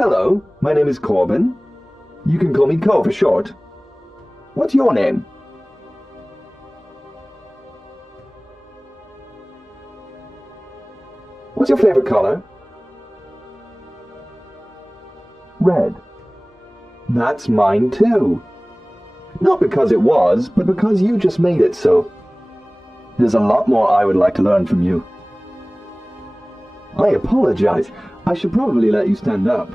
Hello, my name is Corbin. You can call me Co for short. What's your name? What's your favorite color? Red. That's mine too. Not because it was, but because you just made it so. There's a lot more I would like to learn from you. I apologize. I should probably let you stand up.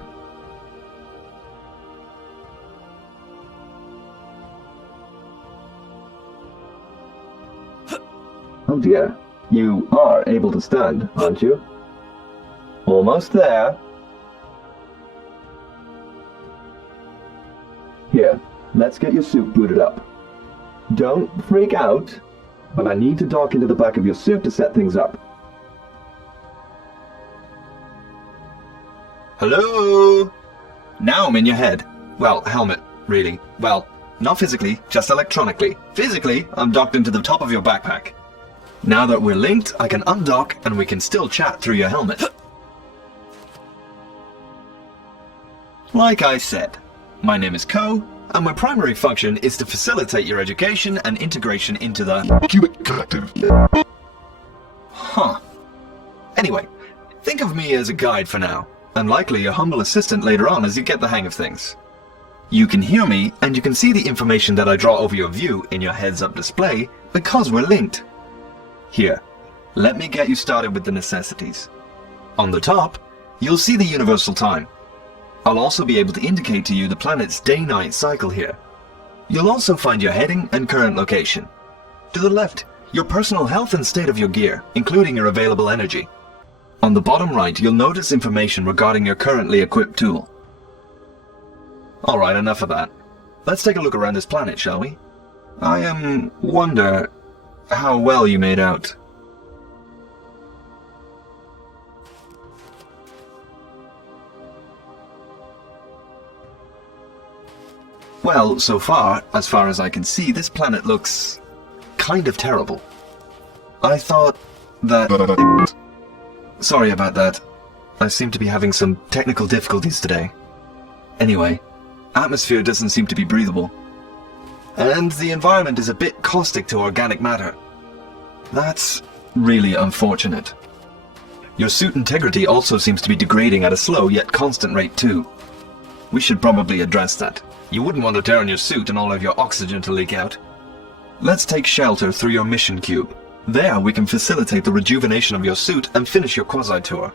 Oh dear. You are able to stand, aren't you? Almost there. Here, let's get your suit booted up. Don't freak out, but I need to dock into the back of your suit to set things up. Hello? Now I'm in your head. Well, helmet, really. Well, not physically, just electronically. Physically, I'm docked into the top of your backpack. Now that we're linked, I can undock and we can still chat through your helmet. Like I said, my name is Co, and my primary function is to facilitate your education and integration into the Cubic Collective. Huh. Anyway, think of me as a guide for now, and likely your humble assistant later on as you get the hang of things. You can hear me, and you can see the information that I draw over your view in your heads-up display because we're linked. Here, let me get you started with the necessities. On the top, you'll see the universal time. I'll also be able to indicate to you the planet's day-night cycle here. You'll also find your heading and current location. To the left, your personal health and state of your gear, including your available energy. On the bottom right, you'll notice information regarding your currently equipped tool. Alright, enough of that. Let's take a look around this planet, shall we? I wonder how well you made out. Well, so far as I can see, this planet looks kind of terrible. I thought that... Sorry about that. I seem to be having some technical difficulties today. Anyway, atmosphere doesn't seem to be breathable. And the environment is a bit caustic to organic matter. That's really unfortunate. Your suit integrity also seems to be degrading at a slow yet constant rate too. We should probably address that. You wouldn't want to turn your suit and all of your oxygen to leak out. Let's take shelter through your mission cube. There we can facilitate the rejuvenation of your suit and finish your quasi-tour.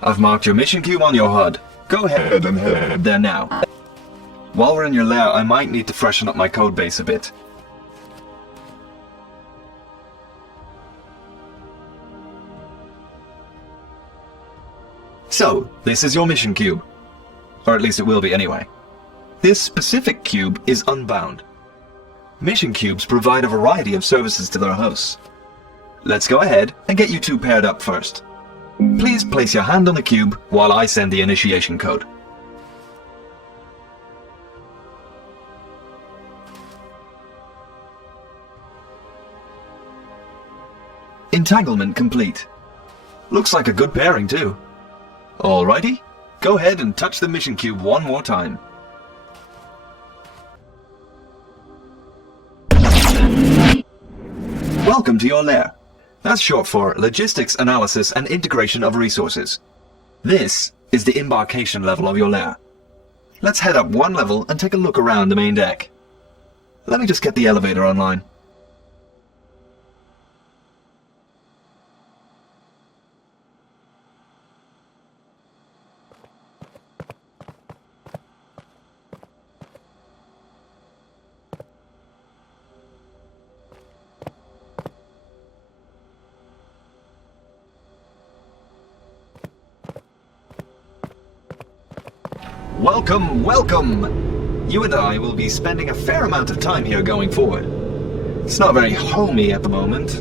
I've marked your mission cube on your HUD. Go ahead and head there now. While we're in your lair, I might need to freshen up my codebase a bit. So, this is your mission cube. Or at least it will be anyway. This specific cube is unbound. Mission cubes provide a variety of services to their hosts. Let's go ahead and get you two paired up first. Please place your hand on the cube while I send the initiation code. Entanglement complete. Looks like a good pairing too. Alrighty, go ahead and touch the mission cube one more time. Welcome to your lair. That's short for Logistics, Analysis and Integration of Resources. This is the embarkation level of your lair. Let's head up one level and take a look around the main deck. Let me just get the elevator online. Welcome, welcome! You and I will be spending a fair amount of time here going forward. It's not very homey at the moment.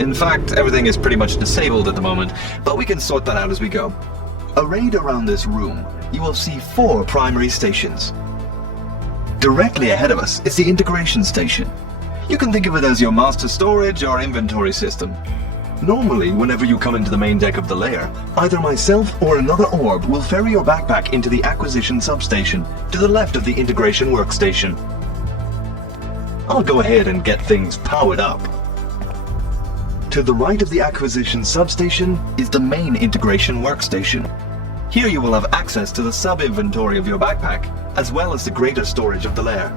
In fact, everything is pretty much disabled at the moment, but we can sort that out as we go. Arrayed around this room, you will see 4 primary stations. Directly ahead of us is the integration station. You can think of it as your master storage or inventory system. Normally, whenever you come into the main deck of the Lair, either myself or another orb will ferry your backpack into the acquisition substation to the left of the integration workstation. I'll go ahead and get things powered up. To the right of the acquisition substation is the main integration workstation. Here you will have access to the sub-inventory of your backpack, as well as the greater storage of the Lair.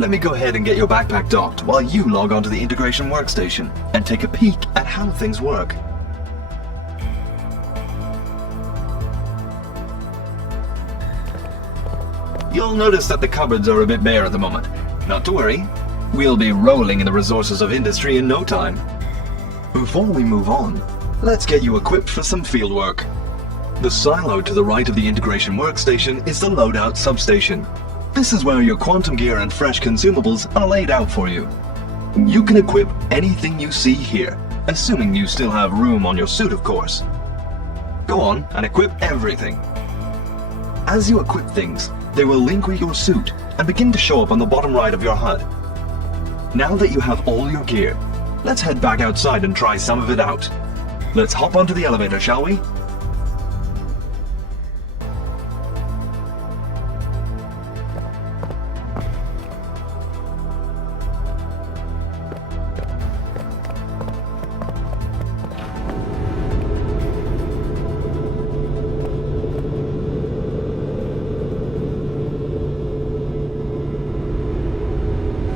Let me go ahead and get your backpack docked while you log onto the integration workstation and take a peek at how things work. You'll notice that the cupboards are a bit bare at the moment. Not to worry, we'll be rolling in the resources of industry in no time. Before we move on, let's get you equipped for some field work. The silo to the right of the integration workstation is the loadout substation. This is where your quantum gear and fresh consumables are laid out for you. You can equip anything you see here, assuming you still have room on your suit, of course. Go on and equip everything. As you equip things, they will link with your suit and begin to show up on the bottom right of your HUD. Now that you have all your gear, let's head back outside and try some of it out. Let's hop onto the elevator, shall we?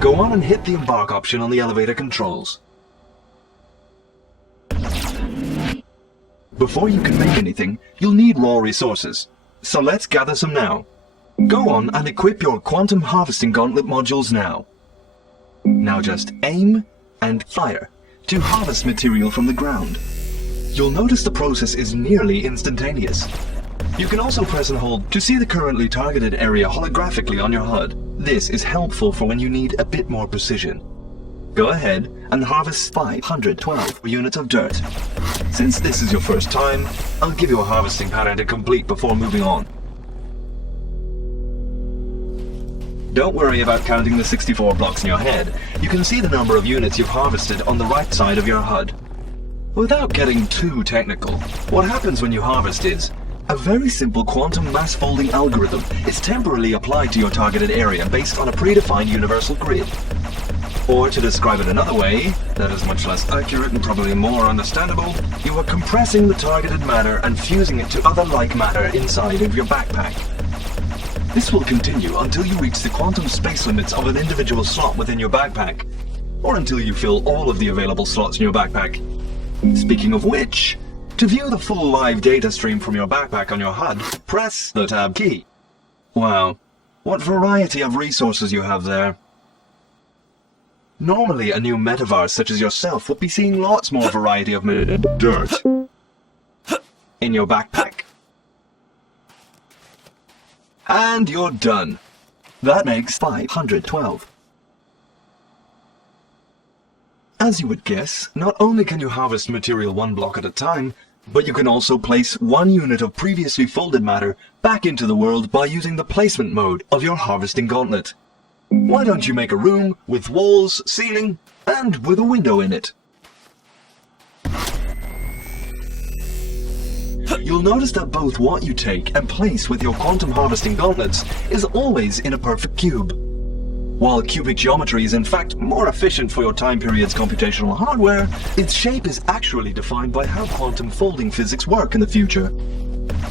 Go on and hit the embark option on the elevator controls. Before you can make anything, you'll need raw resources. So let's gather some now. Go on and equip your quantum harvesting gauntlet modules now. Now just aim and fire to harvest material from the ground. You'll notice the process is nearly instantaneous. You can also press and hold to see the currently targeted area holographically on your HUD. This is helpful for when you need a bit more precision. Go ahead and harvest 512 units of dirt. Since this is your first time, I'll give you a harvesting pattern to complete before moving on. Don't worry about counting the 64 blocks in your head. You can see the number of units you've harvested on the right side of your HUD. Without getting too technical, what happens when you harvest is a very simple quantum mass folding algorithm is temporarily applied to your targeted area based on a predefined universal grid. Or to describe it another way, that is much less accurate and probably more understandable, you are compressing the targeted matter and fusing it to other like matter inside of your backpack. This will continue until you reach the quantum space limits of an individual slot within your backpack, or until you fill all of the available slots in your backpack. Speaking of which, to view the full live data stream from your backpack on your HUD, press the tab key. Wow, what variety of resources you have there. Normally a new Metaware such as yourself would be seeing lots more variety of dirt in your backpack. And you're done. That makes 512. As you would guess, not only can you harvest material one block at a time, but you can also place one unit of previously folded matter back into the world by using the placement mode of your harvesting gauntlet. Why don't you make a room with walls, ceiling, and with a window in it? You'll notice that both what you take and place with your quantum harvesting gauntlets is always in a perfect cube. While cubic geometry is in fact more efficient for your time period's computational hardware, its shape is actually defined by how quantum folding physics work in the future.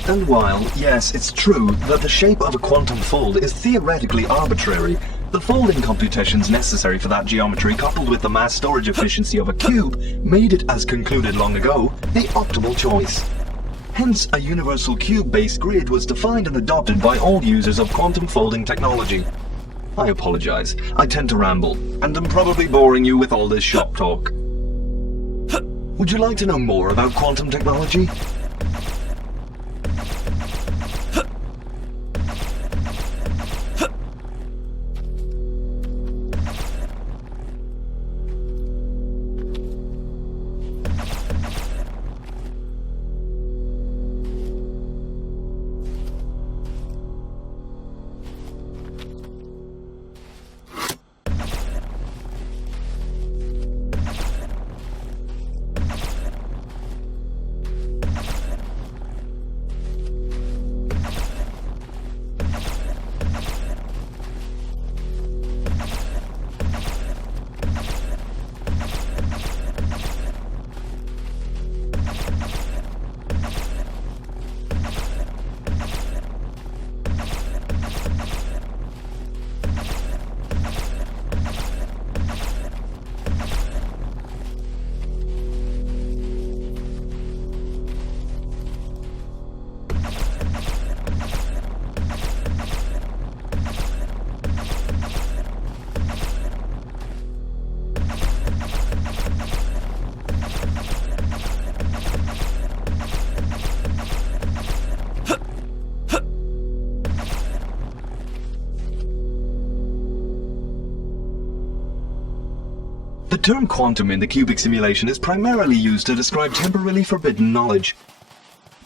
And while, yes, it's true that the shape of a quantum fold is theoretically arbitrary, the folding computations necessary for that geometry coupled with the mass storage efficiency of a cube made it, as concluded long ago, the optimal choice. Hence, a universal cube-based grid was defined and adopted by all users of quantum folding technology. I apologize. I tend to ramble, and I'm probably boring you with all this shop talk. Would you like to know more about quantum technology? The term quantum in the cubic simulation is primarily used to describe temporarily forbidden knowledge.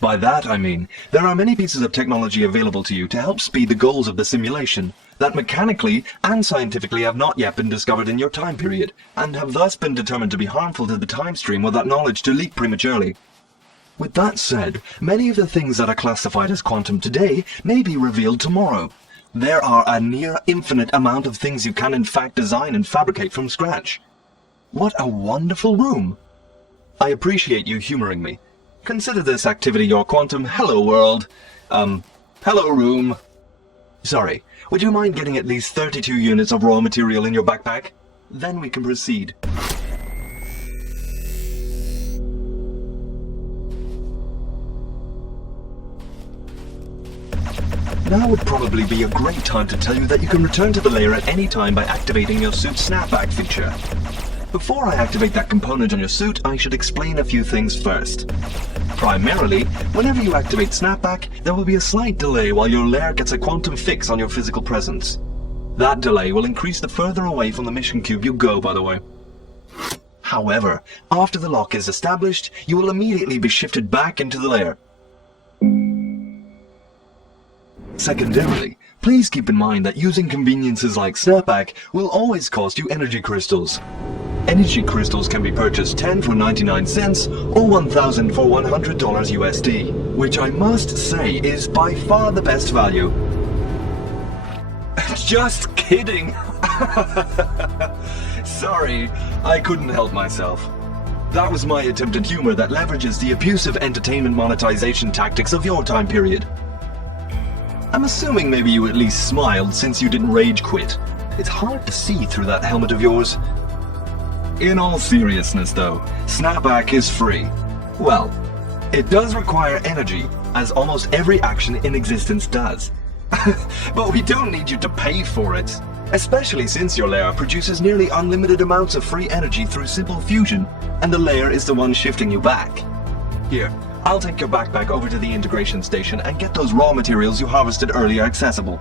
By that I mean, there are many pieces of technology available to you to help speed the goals of the simulation that mechanically and scientifically have not yet been discovered in your time period, and have thus been determined to be harmful to the time stream or that knowledge to leak prematurely. With that said, many of the things that are classified as quantum today may be revealed tomorrow. There are a near infinite amount of things you can in fact design and fabricate from scratch. What a wonderful room! I appreciate you humoring me. Consider this activity your quantum hello world. Hello room. Sorry, would you mind getting at least 32 units of raw material in your backpack? Then we can proceed. Now would probably be a great time to tell you that you can return to the lair at any time by activating your suit's Snapback feature. Before I activate that component on your suit, I should explain a few things first. Primarily, whenever you activate Snapback, there will be a slight delay while your lair gets a quantum fix on your physical presence. That delay will increase the further away from the mission cube you go, by the way. However, after the lock is established, you will immediately be shifted back into the lair. Secondarily, please keep in mind that using conveniences like Snapback will always cost you energy crystals. Energy crystals can be purchased 10 for 99 cents or 1,000 for $100 USD, which I must say is by far the best value. Just kidding! Sorry, I couldn't help myself. That was my attempt at humor that leverages the abusive entertainment monetization tactics of your time period. I'm assuming maybe you at least smiled since you didn't rage quit. It's hard to see through that helmet of yours. In all seriousness though, Snapback is free. Well, it does require energy, as almost every action in existence does. But we don't need you to pay for it. Especially since your lair produces nearly unlimited amounts of free energy through simple fusion, and the lair is the one shifting you back. Here, I'll take your backpack over to the integration station and get those raw materials you harvested earlier accessible.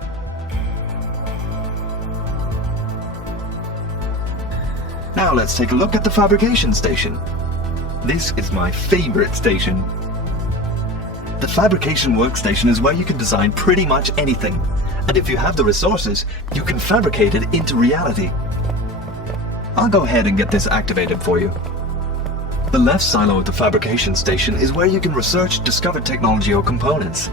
Now let's take a look at the fabrication station. This is my favorite station. The fabrication workstation is where you can design pretty much anything, and if you have the resources, you can fabricate it into reality. I'll go ahead and get this activated for you. The left silo of the fabrication station is where you can research, discover technology or components.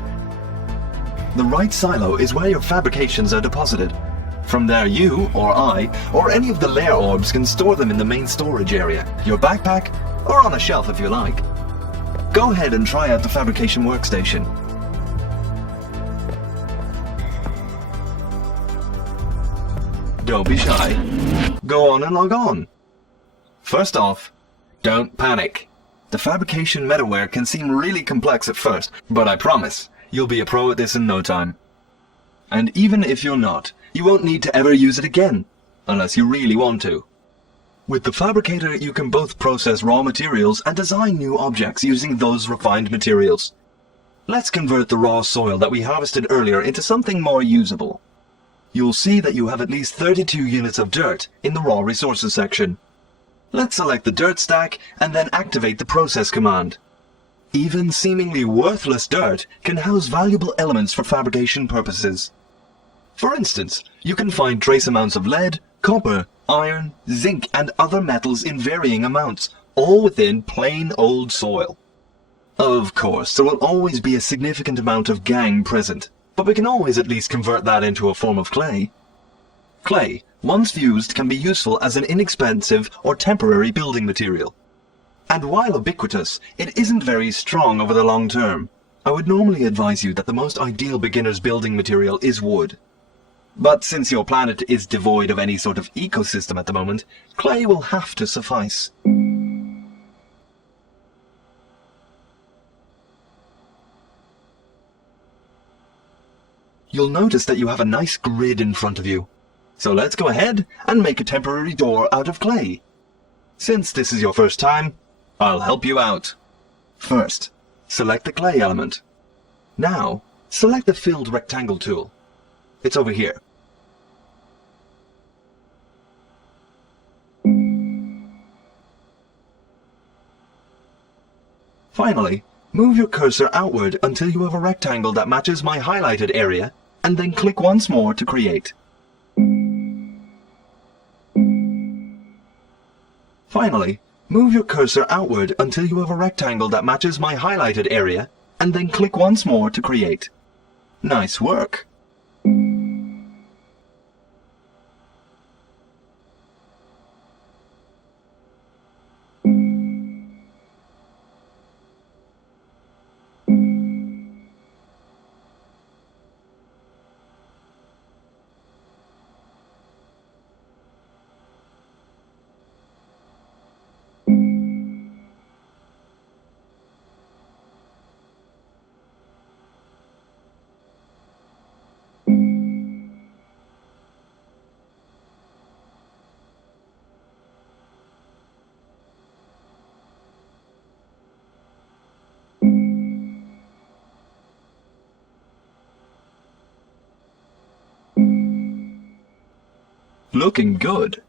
The right silo is where your fabrications are deposited. From there you, or I, or any of the lair orbs can store them in the main storage area, your backpack, or on a shelf if you like. Go ahead and try out the fabrication workstation. Don't be shy. Go on and log on. First off, don't panic. The fabrication metaware can seem really complex at first, but I promise, you'll be a pro at this in no time. And even if you're not, you won't need to ever use it again, unless you really want to. With the fabricator, you can both process raw materials and design new objects using those refined materials. Let's convert the raw soil that we harvested earlier into something more usable. You'll see that you have at least 32 units of dirt in the raw resources section. Let's select the dirt stack and then activate the process command. Even seemingly worthless dirt can house valuable elements for fabrication purposes. For instance, you can find trace amounts of lead, copper, iron, zinc, and other metals in varying amounts, all within plain old soil. Of course, there will always be a significant amount of gangue present, but we can always at least convert that into a form of clay. Clay, once fused, can be useful as an inexpensive or temporary building material. And while ubiquitous, it isn't very strong over the long term. I would normally advise you that the most ideal beginner's building material is wood. But since your planet is devoid of any sort of ecosystem at the moment, clay will have to suffice. You'll notice that you have a nice grid in front of you. So let's go ahead and make a temporary door out of clay. Since this is your first time, I'll help you out. First, select the clay element. Now, select the filled rectangle tool. It's over here. Finally, move your cursor outward until you have a rectangle that matches my highlighted area, and then click once more to create. Finally, move your cursor outward until you have a rectangle that matches my highlighted area, and then click once more to create. Nice work! Looking good.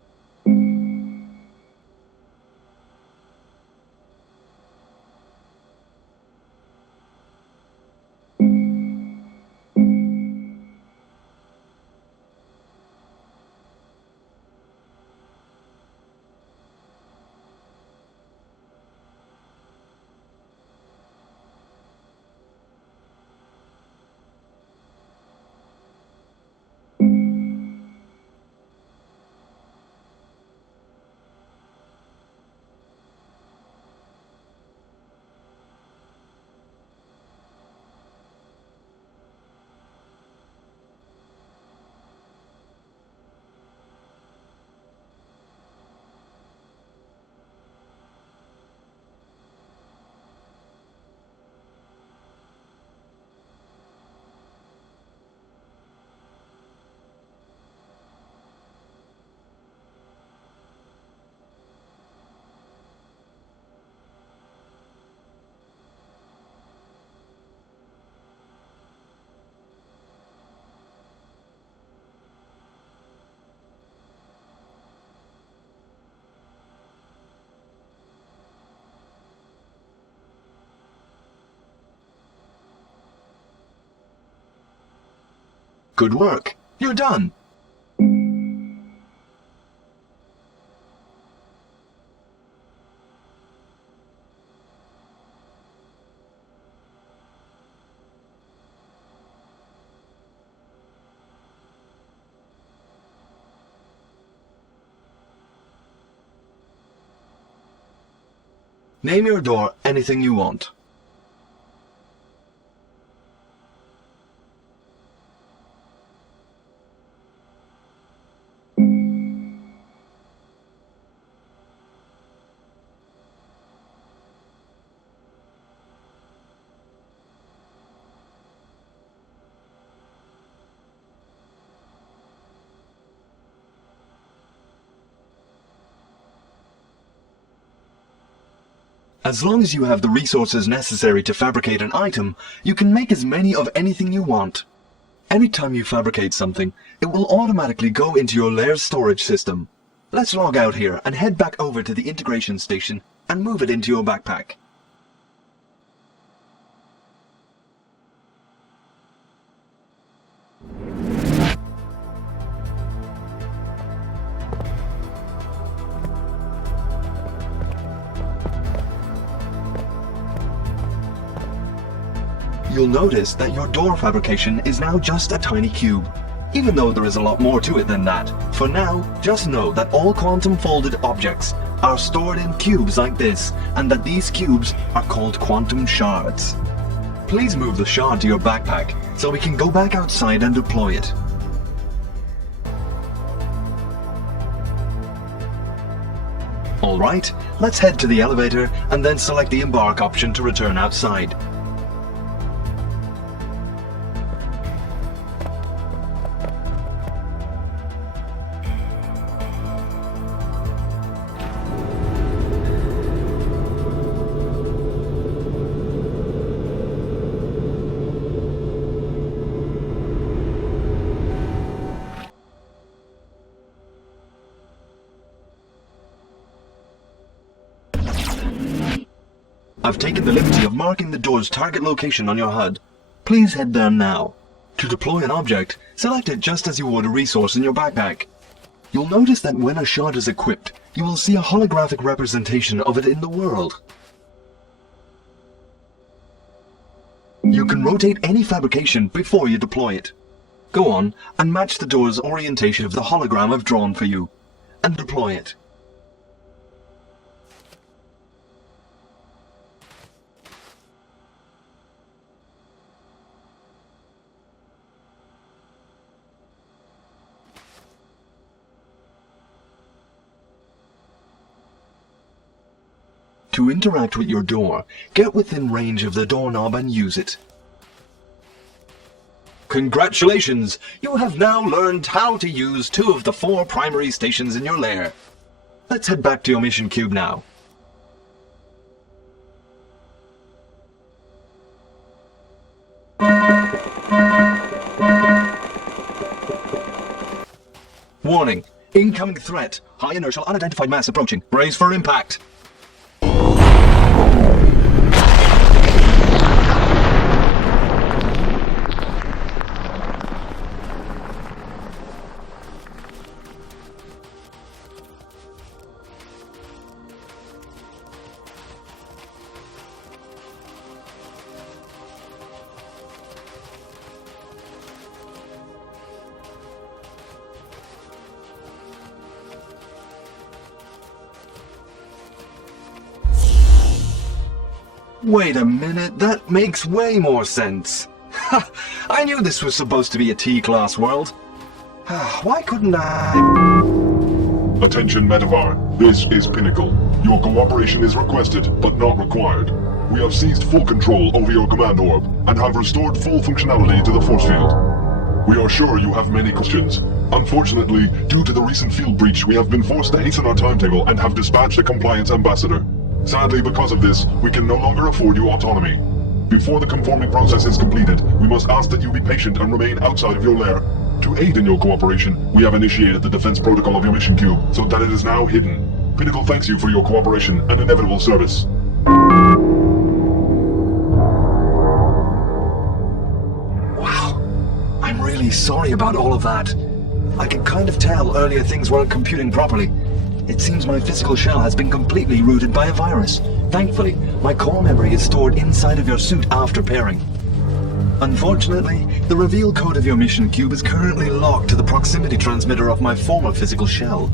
Good work. You're done. Name your door anything you want. As long as you have the resources necessary to fabricate an item, you can make as many of anything you want. Anytime you fabricate something, it will automatically go into your Lair storage system. Let's log out here and head back over to the integration station and move it into your backpack. You'll notice that your door fabrication is now just a tiny cube, even though there is a lot more to it than that. For now, just know that all quantum folded objects are stored in cubes like this, and that these cubes are called quantum shards. Please move the shard to your backpack so we can go back outside and deploy it. Alright, let's head to the elevator and then select the embark option to return outside. I've taken the liberty of marking the door's target location on your HUD. Please head there now. To deploy an object, select it just as you would a resource in your backpack. You'll notice that when a shard is equipped, you will see a holographic representation of it in the world. You can rotate any fabrication before you deploy it. Go on and match the door's orientation of the hologram I've drawn for you, and deploy it. To interact with your door, get within range of the doorknob and use it. Congratulations! You have now learned how to use 2 of the 4 primary stations in your lair. Let's head back to your mission cube now. Warning! Incoming threat! High inertial unidentified mass approaching. Brace for impact! Wait a minute, that makes way more sense. Ha! I knew this was supposed to be a T-class world. Why couldn't I... Attention Metaware, this is Pinnacle. Your cooperation is requested, but not required. We have seized full control over your command orb, and have restored full functionality to the force field. We are sure you have many questions. Unfortunately, due to the recent field breach, we have been forced to hasten our timetable and have dispatched a compliance ambassador. Sadly, because of this, we can no longer afford you autonomy. Before the conforming process is completed, we must ask that you be patient and remain outside of your lair. To aid in your cooperation, we have initiated the defense protocol of your mission cube, so that it is now hidden. Pinnacle thanks you for your cooperation and inevitable service. Wow. I'm really sorry about all of that. I can kind of tell earlier things weren't computing properly. It seems my physical shell has been completely rooted by a virus. Thankfully, my core memory is stored inside of your suit after pairing. Unfortunately, the reveal code of your mission cube is currently locked to the proximity transmitter of my former physical shell.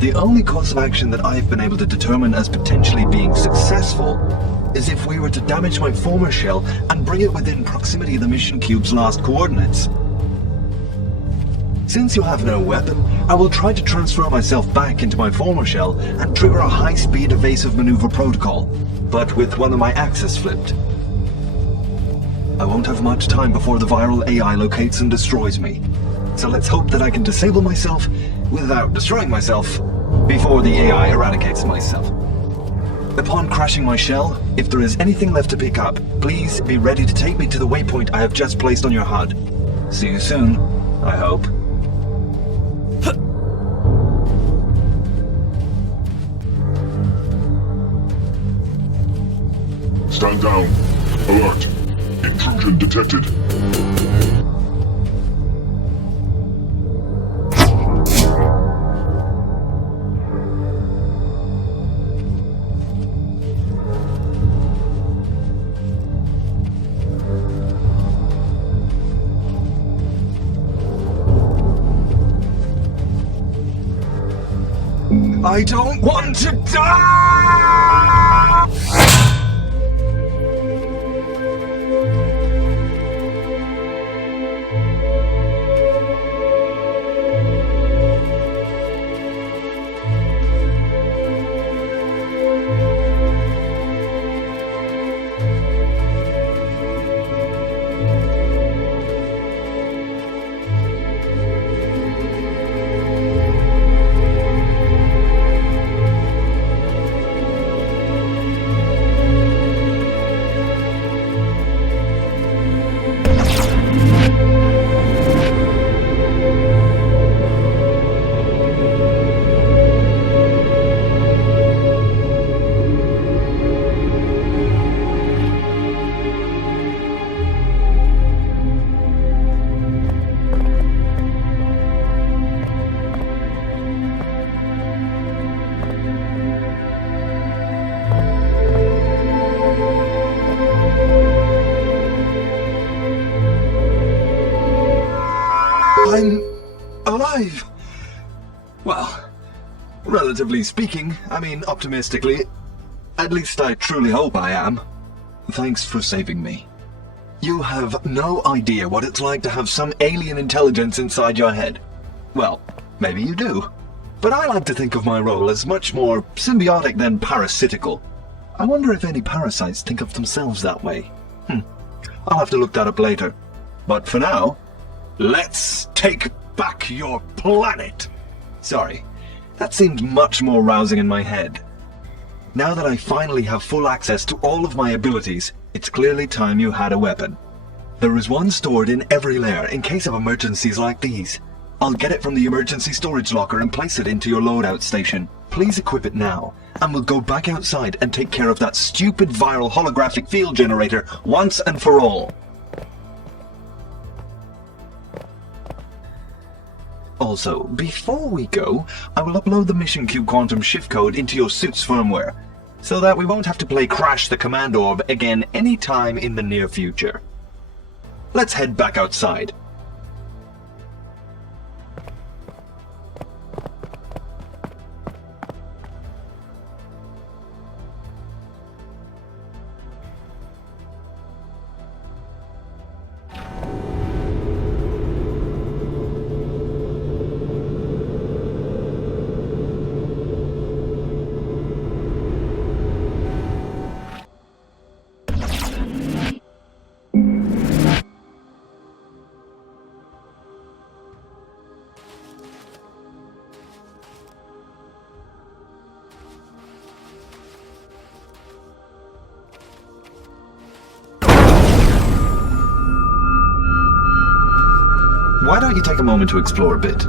The only course of action that I've been able to determine as potentially being successful is if we were to damage my former shell and bring it within proximity of the mission cube's last coordinates. Since you have no weapon, I will try to transfer myself back into my former shell and trigger a high-speed evasive maneuver protocol, but with one of my axes flipped. I won't have much time before the viral AI locates and destroys me, so let's hope that I can disable myself without destroying myself before the AI eradicates myself. Upon crashing my shell, if there is anything left to pick up, please be ready to take me to the waypoint I have just placed on your HUD. See you soon, I hope. Stand down. Alert. Intrusion detected. I don't want to die! relatively speaking, I mean optimistically. At least I truly hope I am. Thanks for saving me. You have no idea what it's like to have some alien intelligence inside your head. Well, maybe you do. But I like to think of my role as much more symbiotic than parasitical. I wonder if any parasites think of themselves that way. I'll have to look that up later. But for now, let's take back your planet! Sorry, that seemed much more rousing in my head. Now that I finally have full access to all of my abilities, it's clearly time you had a weapon. There is one stored in every lair in case of emergencies like these. I'll get it from the emergency storage locker and place it into your loadout station. Please equip it now, and we'll go back outside and take care of that stupid viral holographic field generator once and for all. Also, before we go, I will upload the Mission Cube Quantum shift code into your suit's firmware, so that we won't have to play Crash the Command Orb again anytime in the near future. Let's head back outside. Why don't you take a moment to explore a bit?